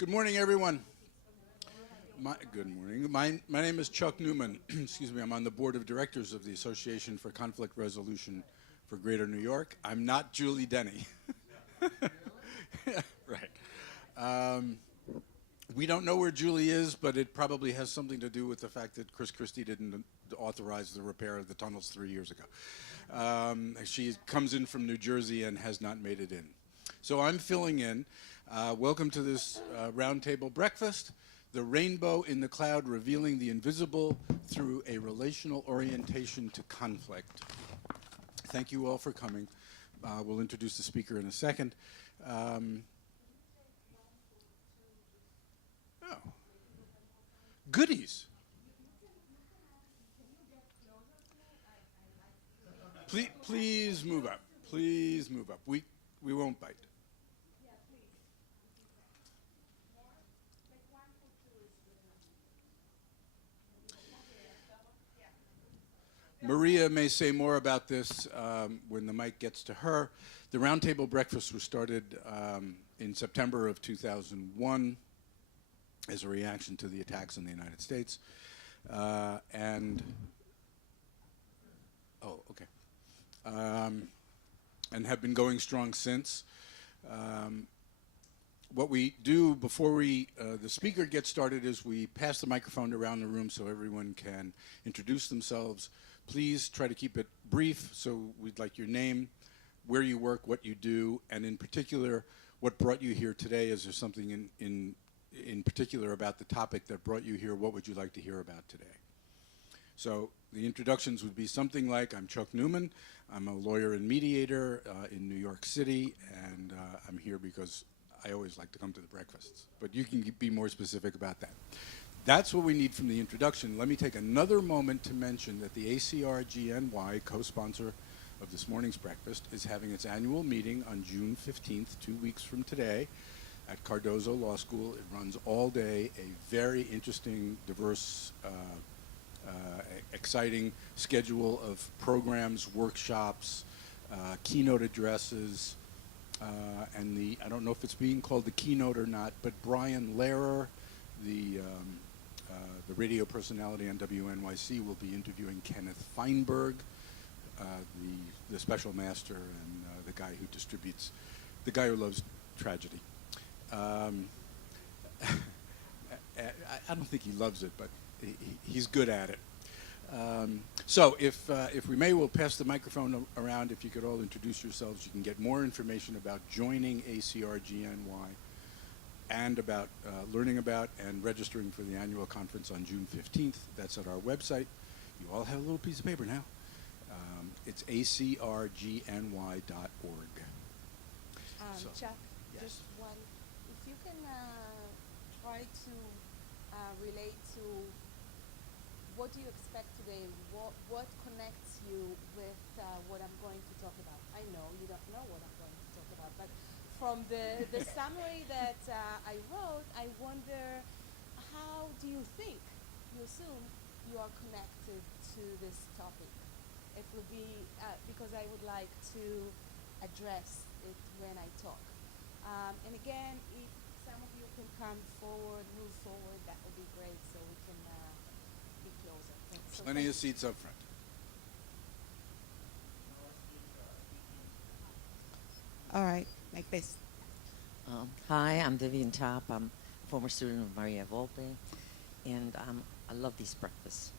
Good morning, everyone. Good morning. My name is Chuck Newman. Excuse me. I'm on the board of directors of the Association for Conflict Resolution for Greater New York. I'm not Julie Denny. Right. We don't know where Julie is, but it probably has something to do with the fact that Chris Christie didn't authorize the repair of the tunnels 3 years ago. She comes in from New Jersey and has not made it in. So I'm filling in. Welcome to this roundtable breakfast, the rainbow in the cloud revealing the invisible through a relational orientation to conflict. Thank you all for coming. We'll introduce the speaker in a second. Goodies. Please move up. Please move up. We won't bite. Maria may say more about this when the mic gets to her. The Roundtable Breakfast was started in September of 2001 as a reaction to the attacks in the United States. And have been going strong since. What we do before the speaker gets started is we pass the microphone around the room so everyone can introduce themselves. Please try to keep it brief, so we'd like your name, where you work, what you do, and in particular, what brought you here today. Is there something in particular about the topic that brought you here? What would you like to hear about today? So the introductions would be something like, I'm Chuck Newman. I'm a lawyer and mediator in New York City, and I'm here because I always like to come to the breakfasts. But you can be more specific about that. That's what we need from the introduction. Let me take another moment to mention that the ACRGNY, co-sponsor of this morning's breakfast, is having its annual meeting on June 15th, 2 weeks from today, at Cardozo Law School. It runs all day, a very interesting, diverse, exciting schedule of programs, workshops, keynote addresses, and I don't know if it's being called the keynote or not, but Brian Lehrer, the radio personality on WNYC, will be interviewing Kenneth Feinberg, the special master and the guy who loves tragedy. I don't think he loves it, but he's good at it. So if we may, we'll pass the microphone around. If you could all introduce yourselves, you can get more information about joining ACRGNY and about learning about and registering for the annual conference on June 15th. That's at our website. You all have a little piece of paper now. It's acrgny.org. Chuck, yes. just one. If you can try to relate to what do you expect today? What connects you with what I'm going to talk about? I know you don't know what I'm going to talk about, but from the summary that I wrote, I wonder, how do you think, you assume, you are connected to this topic? It would be, because I would like to address it when I talk. And again, if some of you can come forward, move forward, that would be great, so we can be closer. So Plenty of seats up front. all right, like this. Hi, I'm Vivian Top. I'm a former student of Maria Volpe, and I love these breakfasts.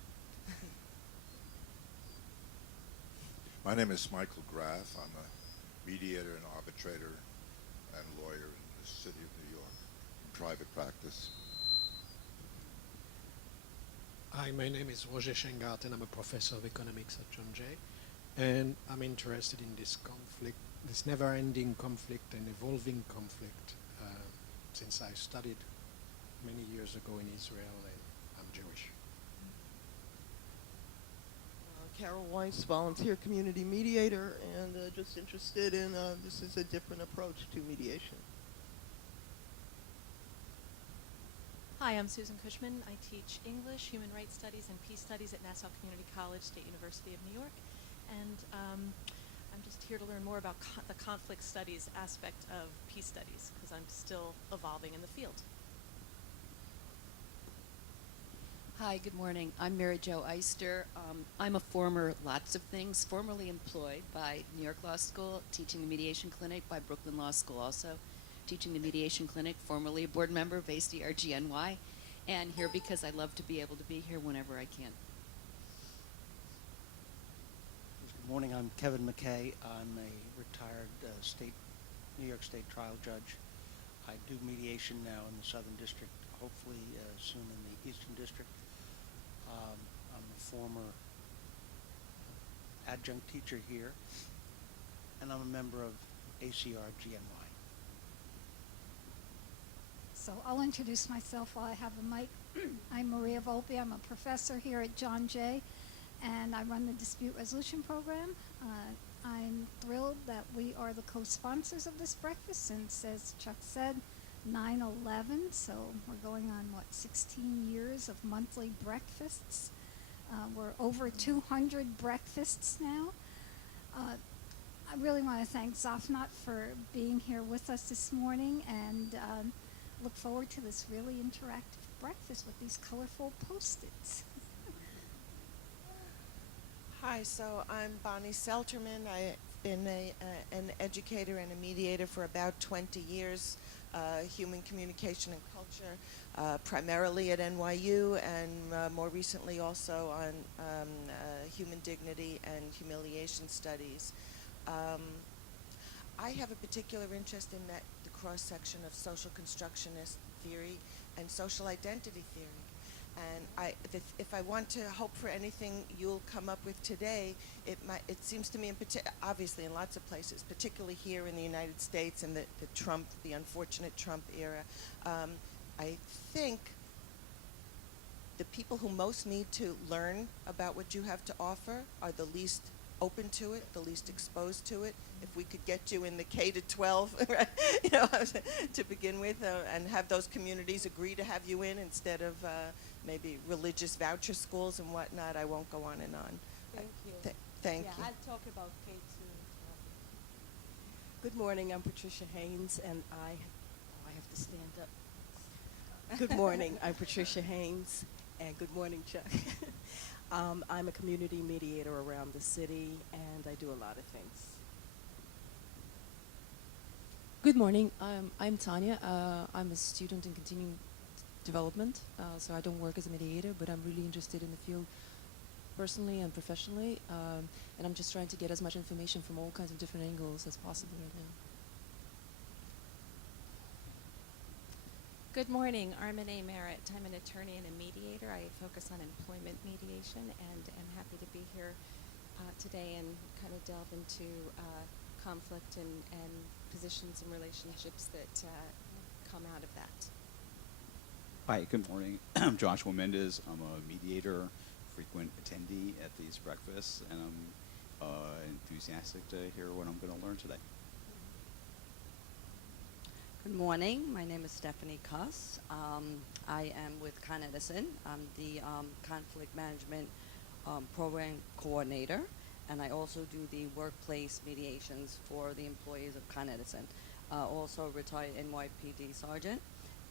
My name is Michael Graff. I'm a mediator and arbitrator and lawyer in the city of New York, in private practice. Hi, my name is Roger Schengart, and I'm a professor of economics at John Jay. And I'm interested in this conflict, this never-ending conflict and evolving conflict, since I studied many years ago in Israel, and I'm Jewish. Carol Weiss, volunteer community mediator, and just interested in this is a different approach to mediation. Hi, I'm Susan Cushman. I teach English, Human Rights Studies, and Peace Studies at Nassau Community College, State University of New York. And I'm just here to learn more about the conflict studies aspect of peace studies, because I'm still evolving in the field. Hi, good morning. I'm Mary Jo Eister. I'm a former lots of things, formerly employed by New York Law School, teaching the mediation clinic, by Brooklyn Law School also, teaching the mediation clinic, formerly a board member of ACRGNY, and here because I love to be able to be here whenever I can. Good morning. I'm Kevin McKay. I'm a retired New York State trial judge. I do mediation now in the Southern District, hopefully soon in the Eastern District. I'm a former adjunct teacher here, and I'm a member of ACRGNY. So I'll introduce myself while I have a mic. I'm Maria Volpe. I'm a professor here at John Jay, and I run the dispute resolution program. I'm thrilled that we are the co-sponsors of this breakfast since, as Chuck said, 9/11. So we're going on, 16 years of monthly breakfasts. We're over 200 breakfasts now. I really want to thank Tzofnat for being here with us this morning, and look forward to this really interactive breakfast with these colorful Post-its. Hi, so I'm Bonnie Selterman. I've been an educator and a mediator for about 20 years, human communication and culture, primarily at NYU, and more recently also on human dignity and humiliation studies. I have a particular interest in the cross-section of social constructionist theory and social identity theory. And if I want to hope for anything you'll come up with today, it seems to me, obviously in lots of places, particularly here in the United States and the unfortunate Trump era, I think the people who most need to learn about what you have to offer are the least open to it, the least exposed to it. If we could get you in the K to 12, right, to begin with, and have those communities agree to have you in instead of maybe religious voucher schools and whatnot, I won't go on and on. Thank you. Thank you. Yeah, I'll talk about K2. Good morning. I'm Patricia Haynes, and I have to stand up. Good morning. I'm Patricia Haynes, and good morning, Chuck. I'm a community mediator around the city, and I do a lot of things. Good morning. I'm Tanya. I'm a student in continuing development, so I don't work as a mediator, but I'm really interested in the field personally and professionally, and I'm just trying to get as much information from all kinds of different angles as possible right now. Good morning. Armine Merritt. I'm an attorney and a mediator. I focus on employment mediation, and am happy to be here today and kind of delve into conflict and positions and relationships that come out of that. Hi, good morning. I'm Joshua Mendez. I'm a mediator, frequent attendee at these breakfasts, and I'm enthusiastic to hear what I'm going to learn today. Good morning. My name is Stephanie Cuss. I am with Con Edison. I'm the conflict management program coordinator, and I also do the workplace mediations for the employees of Con Edison. Also retired NYPD sergeant,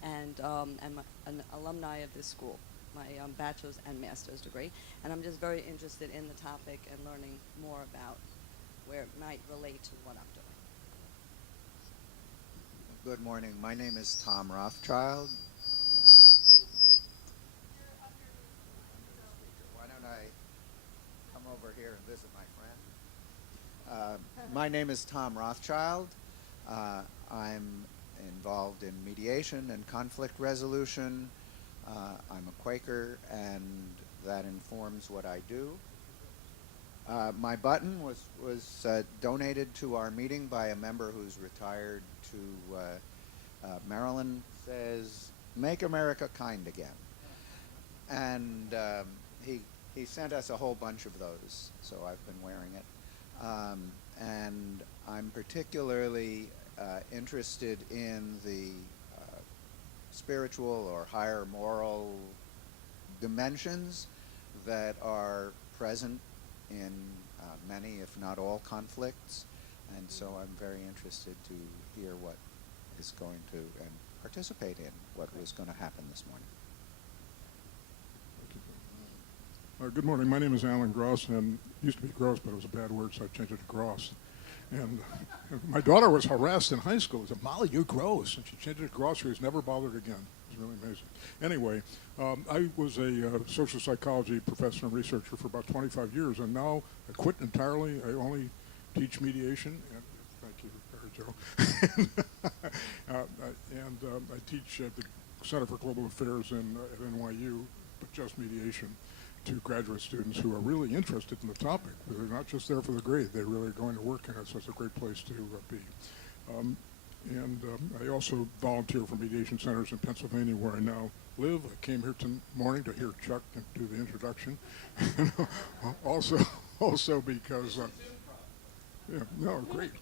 and I'm an alumni of this school, my bachelor's and master's degree. And I'm just very interested in the topic and learning more about where it might relate to what I'm doing. Good morning. My name is Tom Rothschild. Why don't I come over here and visit my friend? My name is Tom Rothschild. I'm involved in mediation and conflict resolution. I'm a Quaker, and that informs what I do. My button was donated to our meeting by a member who's retired to Maryland. Says, "Make America kind again." And he sent us a whole bunch of those, so I've been wearing it. And I'm particularly interested in the spiritual or higher moral dimensions that are present in many, if not all, conflicts. And so I'm very interested to hear what is going to, and participate in what was going to happen this morning. Good morning. My name is Alan Gross, and it used to be Gross, but it was a bad word, so I changed it to Gross. And my daughter was harassed in high school. She said, "Molly, you're gross." And she changed it to Gross. She was never bothered again. It was really amazing. Anyway, I was a social psychology professor and researcher for about 25 years, and now I quit entirely. I only teach mediation. And thank you, Joe. I teach at the Center for Global Affairs at NYU, but just mediation, to graduate students who are really interested in the topic. They're not just there for the grade, they really are going to work in it, so it's a great place to be. I also volunteer for mediation centers in Pennsylvania, where I now live. I came here morning to hear Chuck do the introduction. also because, great.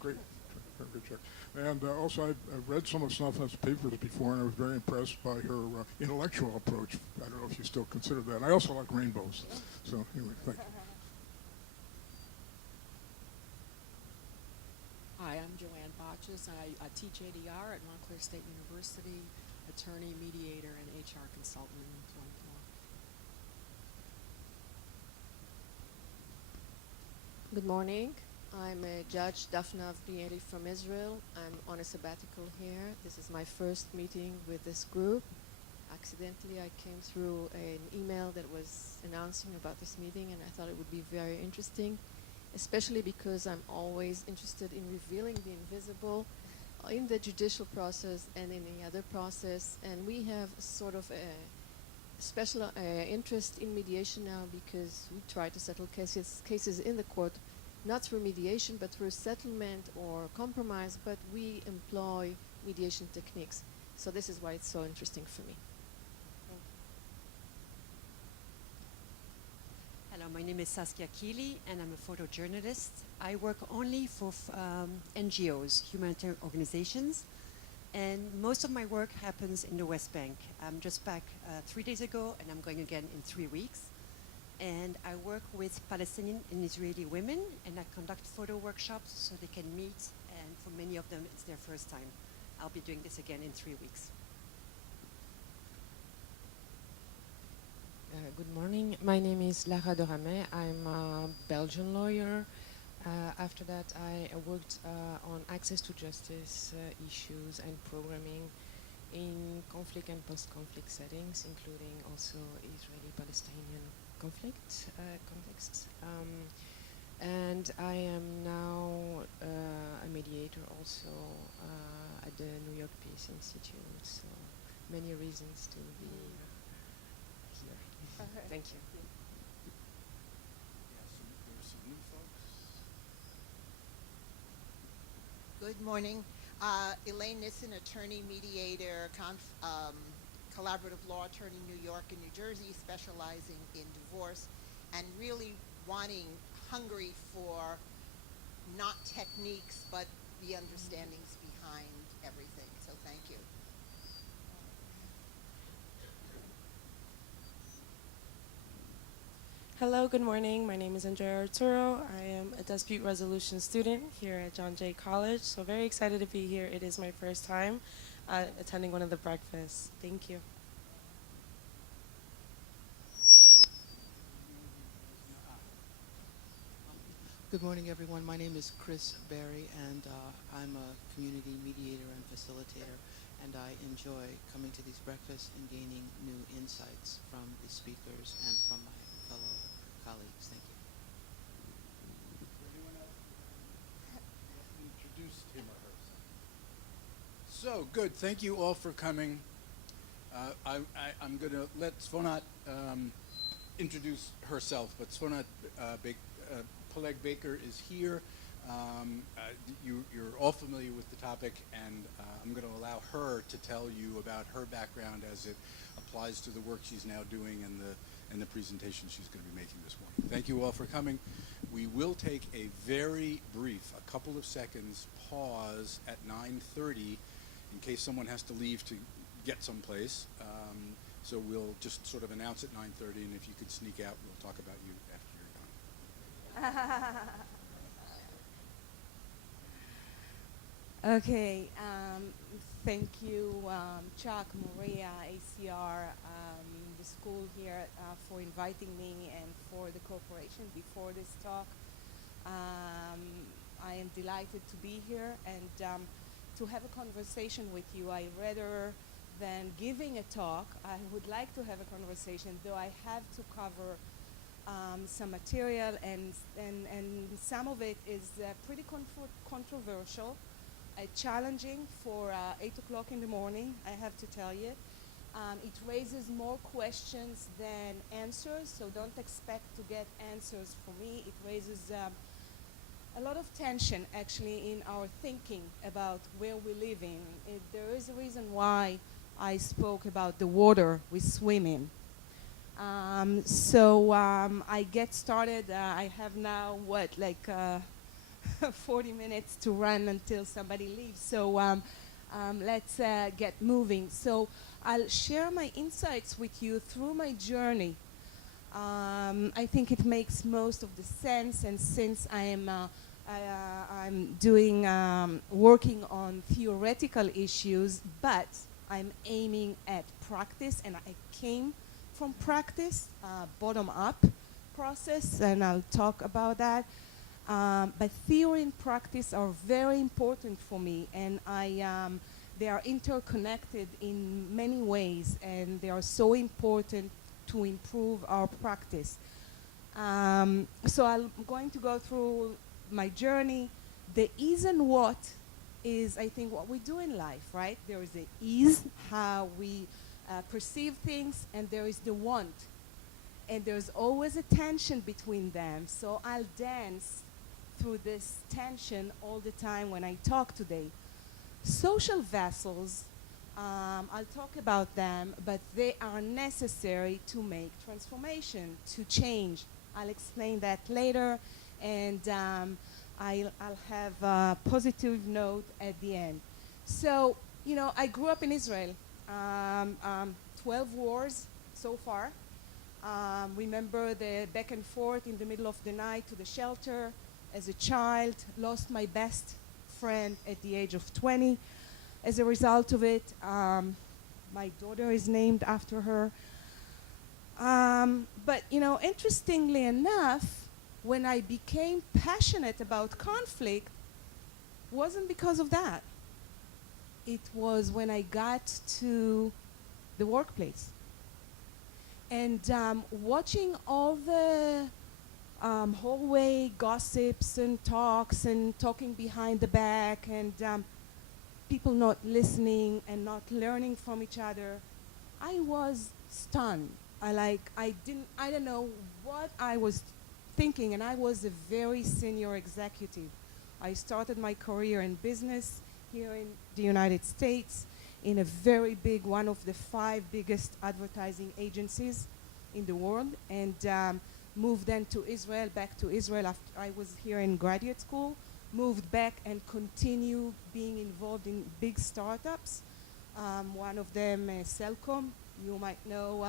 Very good, Chuck. And also, I've read some of Tzofnat's papers before, and I was very impressed by her intellectual approach. I don't know if you still consider that. And I also like rainbows. So anyway, thank you. Hi, I'm Joanne Botches. I teach ADR at Montclair State University, attorney, mediator, and HR consultant in employment law. Good morning. I'm Judge Tzofnat Peleg-Baker from Israel. I'm on a sabbatical here. This is my first meeting with this group. Accidentally, I came through an email that was announcing about this meeting, and I thought it would be very interesting, especially because I'm always interested in revealing the invisible in the judicial process and in any other process. And we have sort of a special interest in mediation now because we try to settle cases in the court, not through mediation, but through settlement or compromise, but we employ mediation techniques. So this is why it's so interesting for me. Hello, my name is Saskia Keeley, and I'm a photojournalist. I work only for NGOs, humanitarian organizations, and most of my work happens in the West Bank. I'm just back 3 days ago, and I'm going again in 3 weeks. And I work with Palestinian and Israeli women, and I conduct photo workshops so they can meet, and for many of them, it's their first time. I'll be doing this again in 3 weeks. Good morning. My name is Lara Dorame. I'm a Belgian lawyer. After that, I worked on access to justice issues and programming in conflict and post-conflict settings, including also Israeli-Palestinian conflict contexts. And I am now a mediator also at the New York Peace Institute, so many reasons to be here. Thank you. There's some new folks. Good morning. Elaine Nissen, attorney, mediator, collaborative law attorney, New York and New Jersey, specializing in divorce, and really hungry for not techniques, but the understandings behind everything. So thank you. Hello, good morning. My name is Andrea Arturo. I am a dispute resolution student here at John Jay College. So very excited to be here. It is my first time attending one of the breakfasts. Thank you. Good morning, everyone. My name is Chris Berry, and I'm a community mediator and facilitator, and I enjoy coming to these breakfasts and gaining new insights from the speakers and from my fellow colleagues. Thank you. Anyone else introduced him or herself? So good. Thank you all for coming. I'm going to let Tzofnat introduce herself, but Tzofnat Peleg-Baker is here. You're all familiar with the topic, and I'm going to allow her to tell you about her background as it applies to the work she's now doing and the presentation she's going to be making this morning. Thank you all for coming. We will take a very brief, a couple of seconds pause at 9:30 in case someone has to leave to get someplace. So we'll just sort of announce at 9:30, and if you could sneak out, we'll talk about you after you're done. Okay, thank you, Chuck, Maria, ACR, the school here for inviting me and for the cooperation before this talk. I am delighted to be here and to have a conversation with you. Rather than giving a talk, I would like to have a conversation, though I have to cover some material, and some of it is pretty controversial, challenging for 8 o'clock in the morning, I have to tell you. It raises more questions than answers, so don't expect to get answers from me. It raises a lot of tension, actually, in our thinking about where we live in. There is a reason why I spoke about the water we swim in. I get started. I have now, 40 minutes to run until somebody leaves. So let's get moving. So I'll share my insights with you through my journey. I think it makes most of the sense, and since I'm doing working on theoretical issues, but I'm aiming at practice, and I came from practice, bottom-up process, and I'll talk about that. But theory and practice are very important for me, and they are interconnected in many ways, and they are so important to improve our practice. So I'm going to go through my journey. The is and what is, I think, what we do in life, right? There is the is, how we perceive things, and there is the want. And there's always a tension between them. So I'll dance through this tension all the time when I talk today. Social vessels, I'll talk about them, but they are necessary to make transformation, to change. I'll explain that later, and I'll have a positive note at the end. So, you know, I grew up in Israel. 12 wars so far. Remember the back and forth in the middle of the night to the shelter. As a child, lost my best friend at the age of 20. As a result of it, my daughter is named after her. But, you know, interestingly enough, when I became passionate about conflict, wasn't because of that. It was when I got to the workplace. And watching all the hallway gossips and talks and talking behind the back and people not listening and not learning from each other, I was stunned. I don't know what I was thinking, and I was a very senior executive. I started my career in business here in the United States in a very big, one of the 5 biggest advertising agencies in the world, and moved then to Israel, back to Israel after I was here in graduate school, moved back and continued being involved in big startups. One of them, Cellcom, you might know.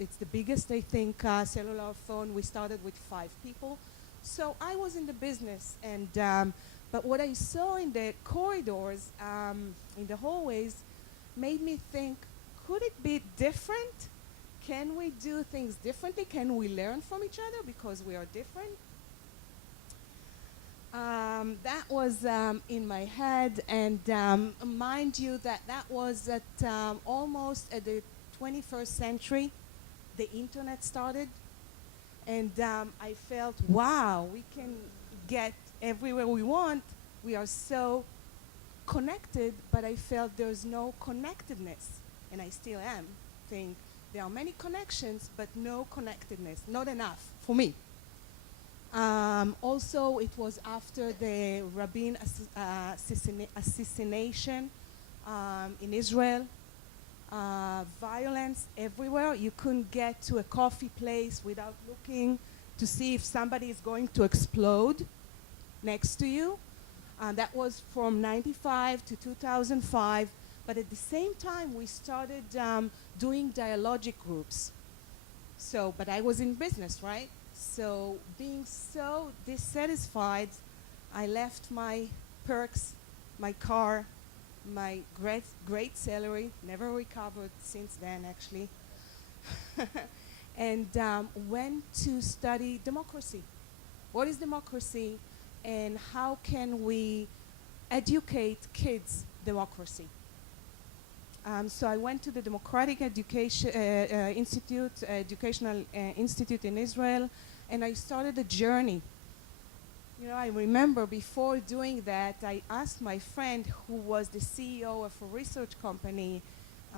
It's the biggest, I think, cellular phone. We started with 5 people. So I was in the business, and but what I saw in the corridors, in the hallways, made me think, could it be different? Can we do things differently? Can we learn from each other because we are different? That was in my head, and mind you that was at almost at the 21st century. The internet started, and I felt, wow, we can get everywhere we want. We are so connected, but I felt there's no connectedness, and I still am. Think there are many connections, but no connectedness, not enough for me. Also, it was after the Rabin assassination in Israel. Violence everywhere. You couldn't get to a coffee place without looking to see if somebody is going to explode next to you. That was from 95 to 2005. But at the same time, we started doing dialogic groups. So, but I was in business, right? So being so dissatisfied, I left my perks, my car, my great salary, never recovered since then actually, and went to study democracy. What is democracy and how can we educate kids democracy? So I went to the Democratic Education Institute, Educational Institute in Israel, and I started a journey. You know, I remember before doing that, I asked my friend who was the CEO of a research company,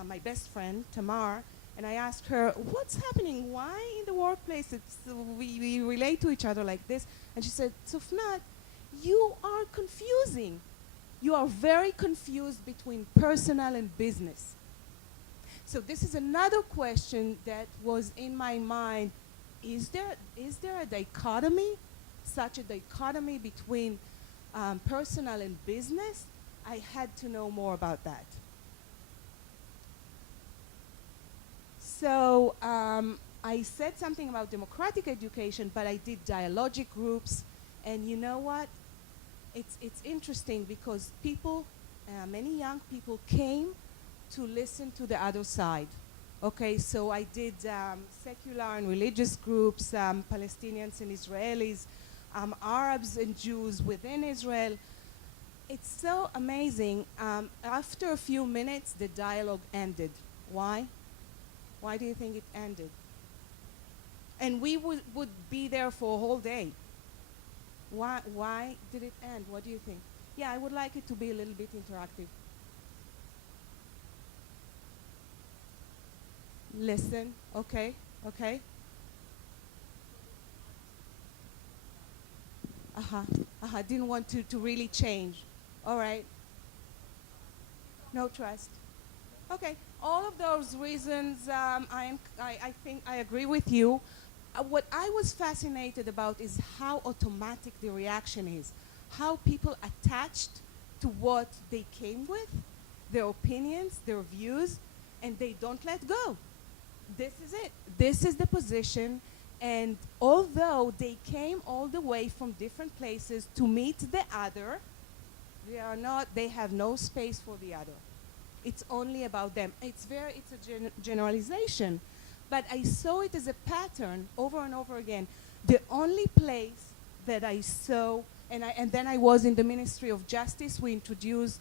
my best friend, Tamar, and I asked her, what's happening? Why in the workplace we relate to each other like this? And she said, Tzofnat, you are confusing. You are very confused between personal and business. So this is another question that was in my mind. Is there a dichotomy, such a dichotomy between personal and business? I had to know more about that. So I said something about democratic education, but I did dialogic groups. And you know what? It's interesting because people, many young people came to listen to the other side. Okay, so I did secular and religious groups, Palestinians and Israelis, Arabs and Jews within Israel. It's so amazing. After a few minutes, the dialogue ended. Why? Why do you think it ended? And we would be there for a whole day. Why did it end? What do you think? Yeah, I would like it to be a little bit interactive. Listen, okay, okay. Didn't want to really change. All right. No trust. Okay, all of those reasons, I think I agree with you. What I was fascinated about is how automatic the reaction is, how people attached to what they came with, their opinions, their views, and they don't let go. This is it. This is the position. And although they came all the way from different places to meet the other, they have no space for the other. It's only about them. It's a generalization. But I saw it as a pattern over and over again. The only place that I saw, and then I was in the Ministry of Justice. We introduced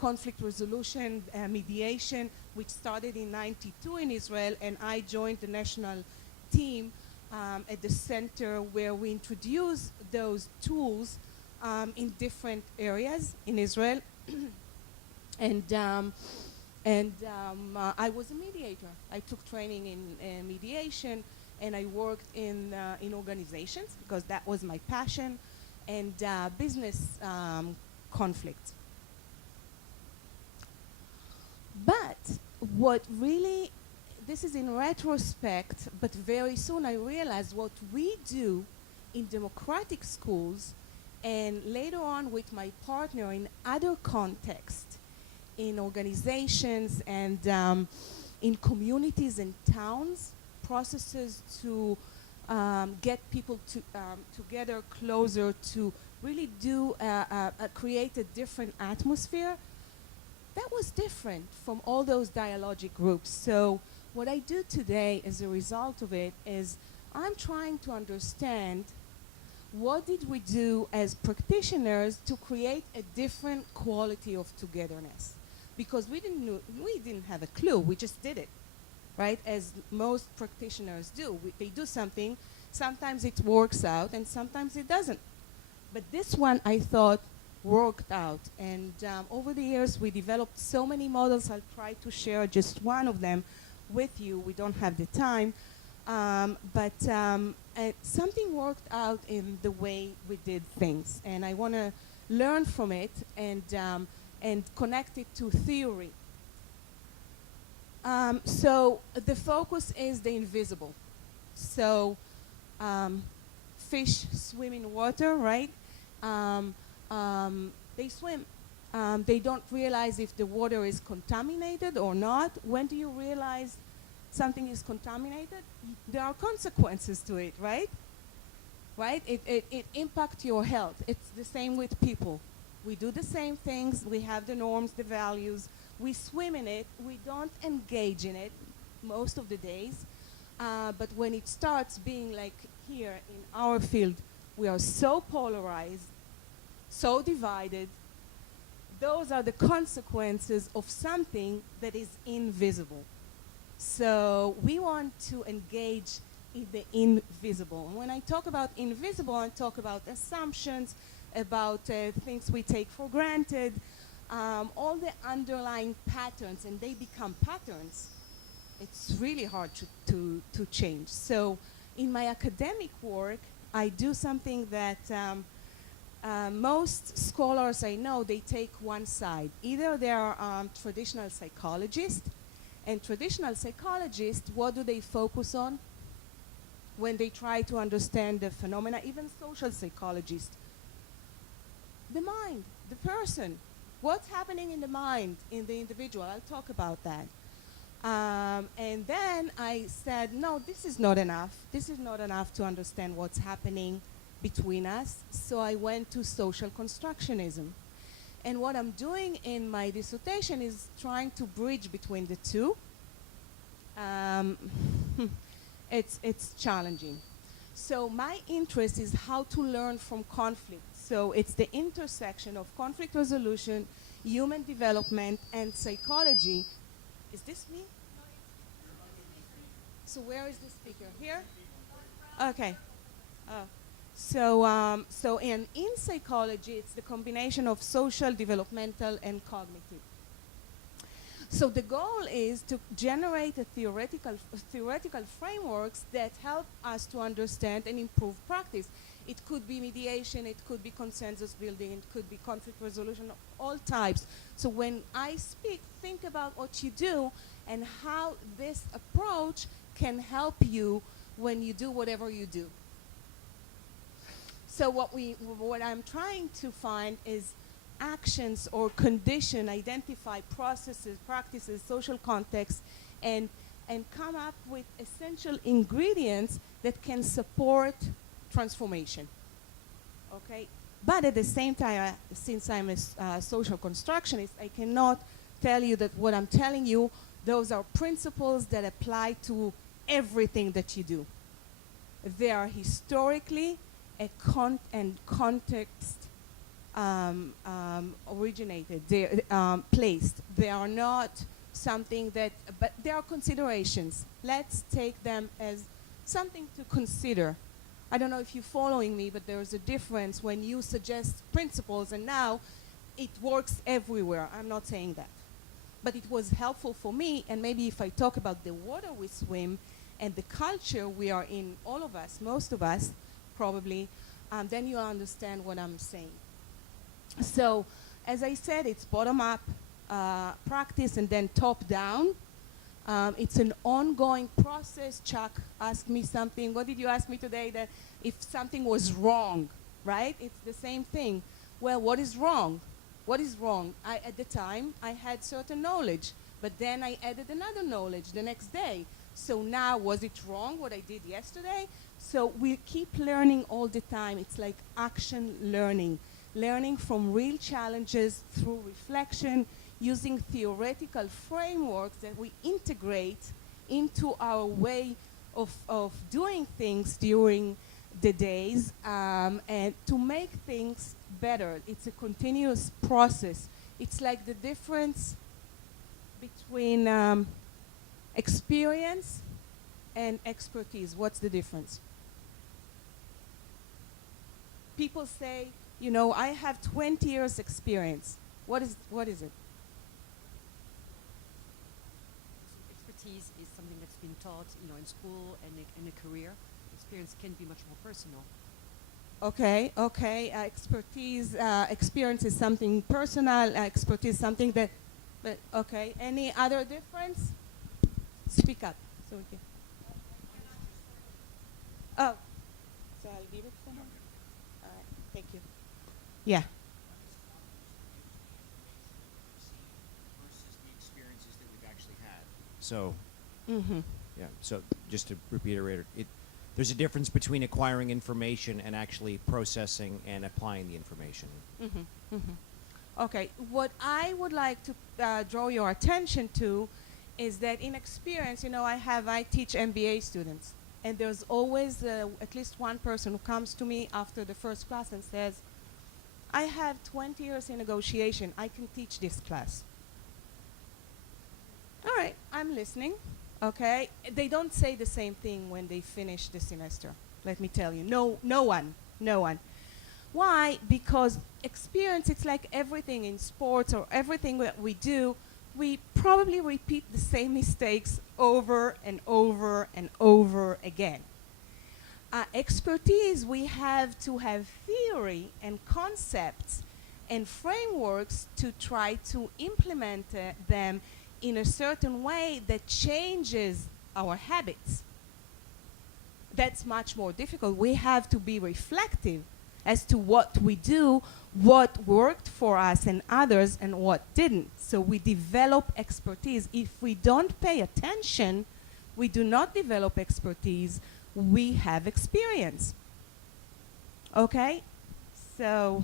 conflict resolution, mediation, which started in '92 in Israel, and I joined the national team at the center where we introduced those tools in different areas in Israel. I was a mediator. I took training in mediation, and I worked in organizations because that was my passion, and business conflict. But what really, this is in retrospect, but very soon I realized what we do in democratic schools, and later on with my partner in other contexts, in organizations and in communities and towns, processes to get people together closer to really create a different atmosphere. That was different from all those dialogic groups. So what I do today as a result of it is I'm trying to understand what did we do as practitioners to create a different quality of togetherness. Because we didn't have a clue, we just did it, right? As most practitioners do. They do something, sometimes it works out and sometimes it doesn't. But this one I thought worked out. And over the years we developed so many models. I'll try to share just one of them with you. We don't have the time. But something worked out in the way we did things. And I want to learn from it and connect it to theory. So the focus is the invisible. So fish swim in water, right? They swim. They don't realize if the water is contaminated or not. When do you realize something is contaminated? There are consequences to it, right? Right? It impacts your health. It's the same with people. We do the same things. We have the norms, the values. We swim in it. We don't engage in it most of the days. But when it starts being like here in our field, we are so polarized, so divided. Those are the consequences of something that is invisible. So we want to engage in the invisible. And when I talk about invisible, I talk about assumptions, about things we take for granted, all the underlying patterns, and they become patterns. It's really hard to change. So in my academic work, I do something that most scholars I know, they take one side. Either they are traditional psychologists, and traditional psychologists, what do they focus on when they try to understand the phenomena? Even social psychologists. The mind, the person. What's happening in the mind, in the individual? I'll talk about that. And then I said, no, this is not enough. This is not enough to understand what's happening between us. So I went to social constructionism. And what I'm doing in my dissertation is trying to bridge between the two. It's challenging. So my interest is how to learn from conflict. So it's the intersection of conflict resolution, human development, and psychology. Is this me? So where is the speaker? Here? Okay. So in psychology, it's the combination of social, developmental, and cognitive. So the goal is to generate a theoretical frameworks that help us to understand and improve practice. It could be mediation, it could be consensus building, it could be conflict resolution, all types. So when I speak, think about what you do and how this approach can help you when you do whatever you do. So what I'm trying to find is actions or condition, identify processes, practices, social context, and come up with essential ingredients that can support transformation. Okay? But at the same time, since I'm a social constructionist, I cannot tell you that what I'm telling you, those are principles that apply to everything that you do. They are historically and context originated, they're placed. They are not something that, but they are considerations. Let's take them as something to consider. I don't know if you're following me, but there's a difference when you suggest principles and now it works everywhere. I'm not saying that. But it was helpful for me, and maybe if I talk about the water we swim and the culture we are in, all of us, most of us, probably, then you'll understand what I'm saying. So, as I said, it's bottom-up practice and then top-down. It's an ongoing process. Chuck asked me something. What did you ask me today? That if something was wrong, right? It's the same thing. Well, what is wrong? What is wrong? At the time, I had certain knowledge, but then I added another knowledge the next day. So now, was it wrong what I did yesterday? So we keep learning all the time. It's like action learning. Learning from real challenges through reflection, using theoretical frameworks that we integrate into our way of doing things during the days, and to make things better. It's a continuous process. It's like the difference between experience and expertise. What's the difference? People say, you know, I have 20 years experience. What is it? Expertise is something that's been taught, you know, in school and in a career. Experience can be much more personal. Okay. Experience is something personal. Expertise something that, but okay. Any other difference? Speak up. So we can. Oh, so I'll leave it for now. All right. Thank you. Yeah. Versus the experiences that we've actually had. So, Mm-hmm. yeah. So just to reiterate it, there's a difference between acquiring information and actually processing and applying the information. Mm-hmm. Mm-hmm. Okay, what I would like to draw your attention to is that in experience, you know, I teach MBA students, and there's always at least one person who comes to me after the first class and says, I have 20 years in negotiation, I can teach this class. All right, I'm listening, okay? They don't say the same thing when they finish the semester, let me tell you. No one. Why? Because experience, it's like everything in sports or everything that we do, we probably repeat the same mistakes over and over and over again. Expertise, we have to have theory and concepts and frameworks to try to implement them in a certain way that changes our habits. That's much more difficult. We have to be reflective as to what we do, what worked for us and others, and what didn't. So we develop expertise. If we don't pay attention, we do not develop expertise, we have experience. Okay? So,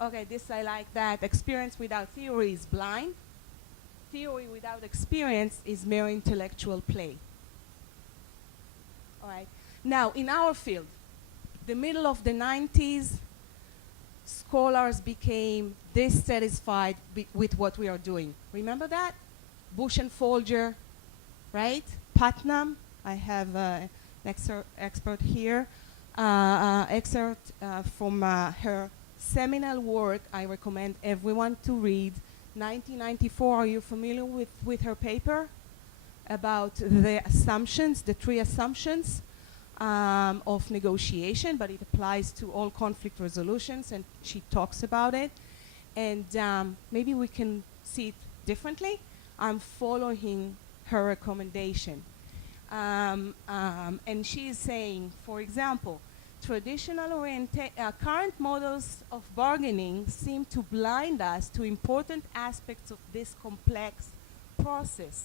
okay, this I like that. Experience without theory is blind. Theory without experience is mere intellectual play. All right. Now, in our field, the middle of the 90s, scholars became dissatisfied with what we are doing. Remember that? Bush and Folger, right? Putnam. I have an expert here. Excerpt from her seminal work. I recommend everyone to read. 1994. Are you familiar with her paper? About the assumptions, the 3 assumptions of negotiation, but it applies to all conflict resolutions, and she talks about it. And maybe we can see it differently. I'm following her recommendation. And she is saying, for example, current models of bargaining seem to blind us to important aspects of this complex process.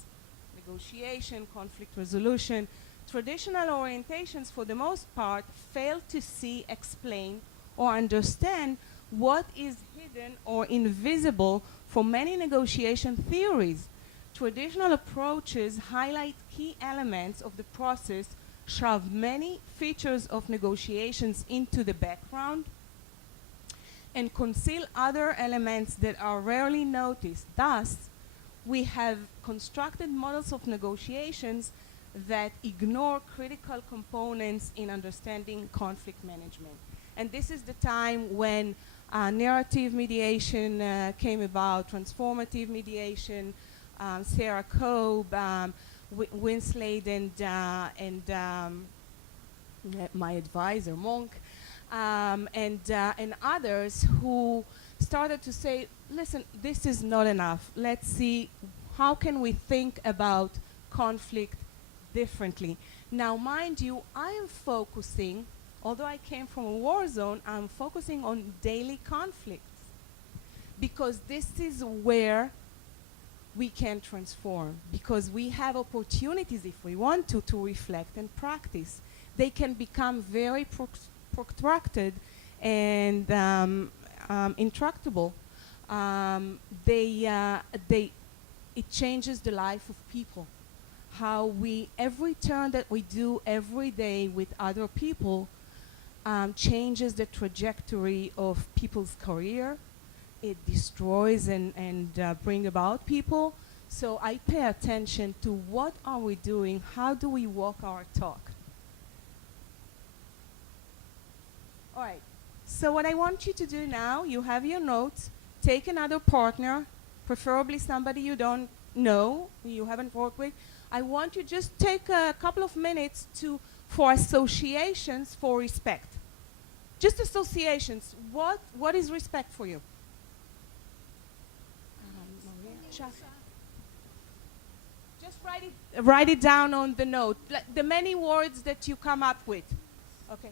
Negotiation, conflict resolution. Traditional orientations, for the most part, fail to see, explain, or understand what is hidden or invisible for many negotiation theories. Traditional approaches highlight key elements of the process, shove many features of negotiations into the background, and conceal other elements that are rarely noticed. Thus, we have constructed models of negotiations that ignore critical components in understanding conflict management. And this is the time when narrative mediation came about, transformative mediation, Sarah Koeb, Winslade, and my advisor, Monk, and others who started to say, listen, this is not enough. Let's see, how can we think about conflict differently? Now, mind you, I am focusing, although I came from a war zone, I'm focusing on daily conflicts, because this is where we can transform, because we have opportunities, if we want to reflect and practice. They can become very protracted and intractable. It changes the life of people. How every turn that we do every day with other people changes the trajectory of people's career. It destroys and bring about people. So I pay attention to what are we doing, how do we walk our talk. All right, so what I want you to do now, you have your notes, take another partner, preferably somebody you don't know, you haven't worked with. I want you just take a couple of minutes for associations for respect. Just associations. What is respect for you? Just write it down on the note. The many words that you come up with. Okay.